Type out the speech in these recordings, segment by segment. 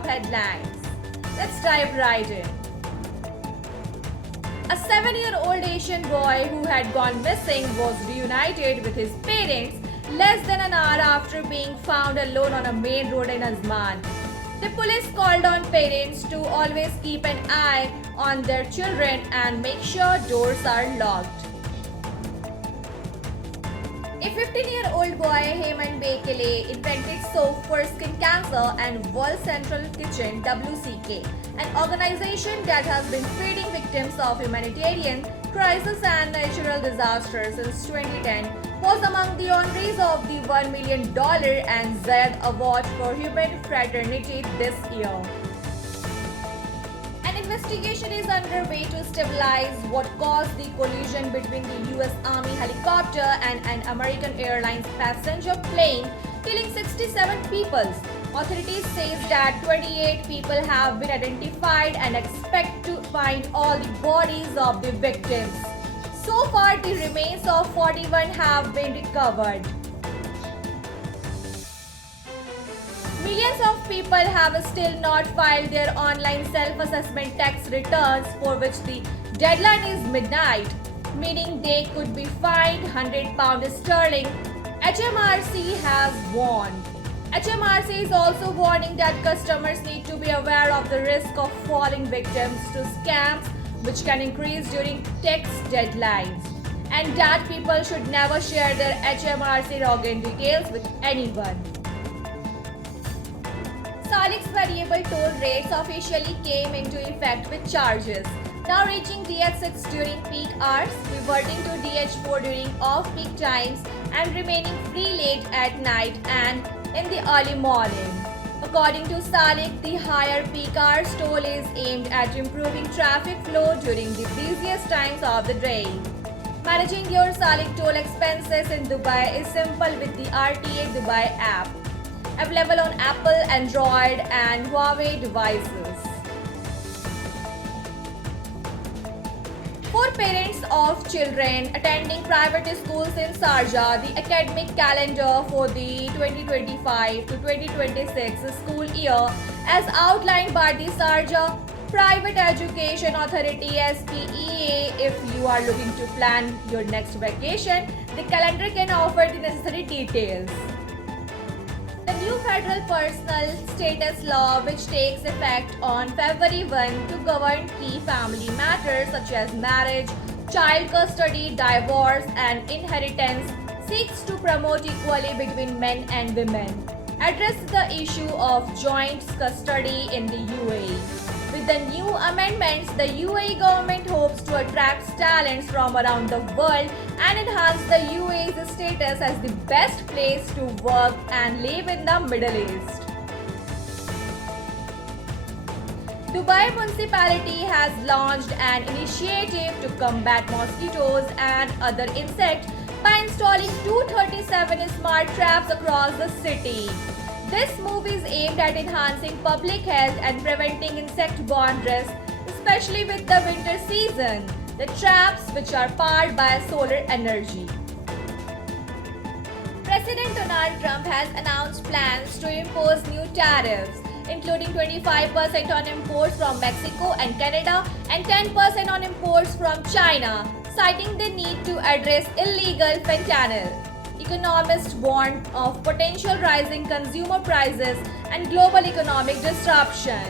top headlines. Let's dive right in. A 7-year-old Asian boy who had gone missing was reunited with his parents less than an hour after being found alone on a main road in Azman. The police called on parents to always keep an eye on their children and make sure doors are locked. A 15-year-old boy, Heyman Bekele, invented soap for skin cancer and World Central Kitchen (WCK), an organization that has been feeding victims of humanitarian crisis and natural disasters since 2010, was among the honorees of the $1 million and Zayed Award for Human Fraternity this year. An investigation is underway to stabilize what caused the collision between the US Army helicopter and an American Airlines passenger plane, killing 67 people. Authorities say that 28 people have been identified and expect to find all the bodies of the victims. So far, the remains of 41 have been recovered. Millions of people have still not filed their online self-assessment tax returns, for which the deadline is midnight, meaning they could be fined £100 HMRC has warned. HMRC is also warning that customers need to be aware of the risk of falling victims to scams, which can increase during tax deadlines, and that people should never share their HMRC login details with anyone. Salik's variable toll rates officially came into effect with charges, now reaching DH6 during peak hours, reverting to DH4 during off-peak times, and remaining free late at night and in the early morning. According to Salik, the higher peak hours toll is aimed at improving traffic flow during the busiest times of the day. Managing your Salik toll expenses in Dubai is simple with the RTA Dubai app, available on Apple, Android and Huawei devices. For parents of children attending private schools in Sharjah, the academic calendar for the 2025 to 2026 school year, as outlined by the Sharjah Private Education Authority (SPEA), if you are looking to plan your next vacation, the calendar can offer the necessary details. The new federal personal status law, which takes effect on February 1 to govern key family matters such as marriage, child custody, divorce, and inheritance, seeks to promote equality between men and women, address the issue of joint custody in the UAE. With the new amendments, the UAE government hopes to attract talents from around the world and enhance the UAE's status as the best place to work and live in the Middle East. Dubai municipality has launched an initiative to combat mosquitoes and other insects by installing 237 smart traps across the city. This move is aimed at enhancing public health and preventing insect-borne risks, especially with the winter season. The traps, which are powered by solar energy. President Donald Trump has announced plans to impose new tariffs, including 25% on imports from Mexico and Canada and 10% on imports from China, citing the need to address illegal fentanyl. Economists warn of potential rising consumer prices and global economic disruption.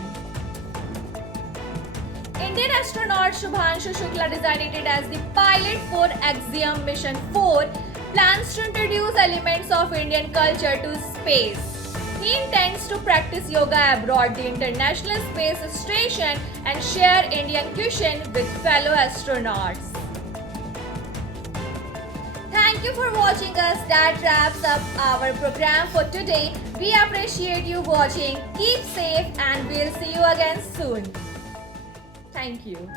Indian astronaut Shubhanshu Shukla, designated as the pilot for Axiom Mission 4, plans to introduce elements of Indian culture to space. He intends to practice yoga aboard the International Space Station and share Indian cuisine with fellow astronauts. Thank you for watching us. That wraps up our program for today. We appreciate you watching. Keep safe and we'll see you again soon. Thank you.